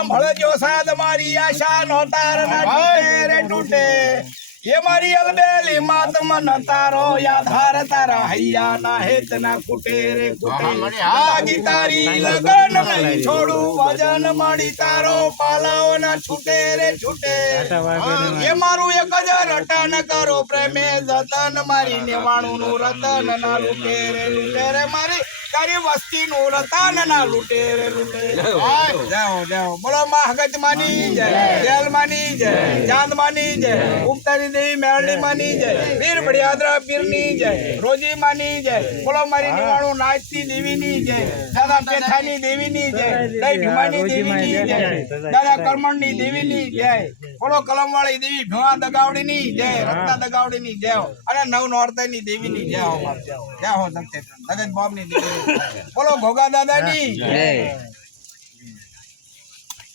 સાંભળજો સાદ મારી આશા નો તાર ના તૂટે રે તૂટે ये मारी अलबेली मात मन तारो याधार तारा हैया ना हेत ना कुटे रे कुटे लागी तारी लगन नहीं छोड़ू वजन माड़ी तारो पालाओ ना छूटे रे छूटे ये मारू एक ज रटन करो प्रेमे जतन मारी नेवाणु नु रतन ना लूटे रे मारी तारी वस्ती नु रतन ना लूटे रे लूटे जाओ जाओ बोलो महागज मानी जय जल मानी जय चांद मानी जय उगतारी देवी मेरली मानी जय वीर बड़ियादरा पीरनी जय रोजी मानी जय बोलो मारी निवाणु नाचती देवी नी जय दादा पेठानी देवी नी जय दई भीमानी देवी नी जय दादा कर्मणी देवी नी जय बोलो कलम वाली देवी भीमा दगावड़ी नी जय रत्ना दगावड़ी नी जय अरे नव नौरता नी देवी नी जय हो जय हो जगत बाब नी देवी बोलो घोगा दादा नी जय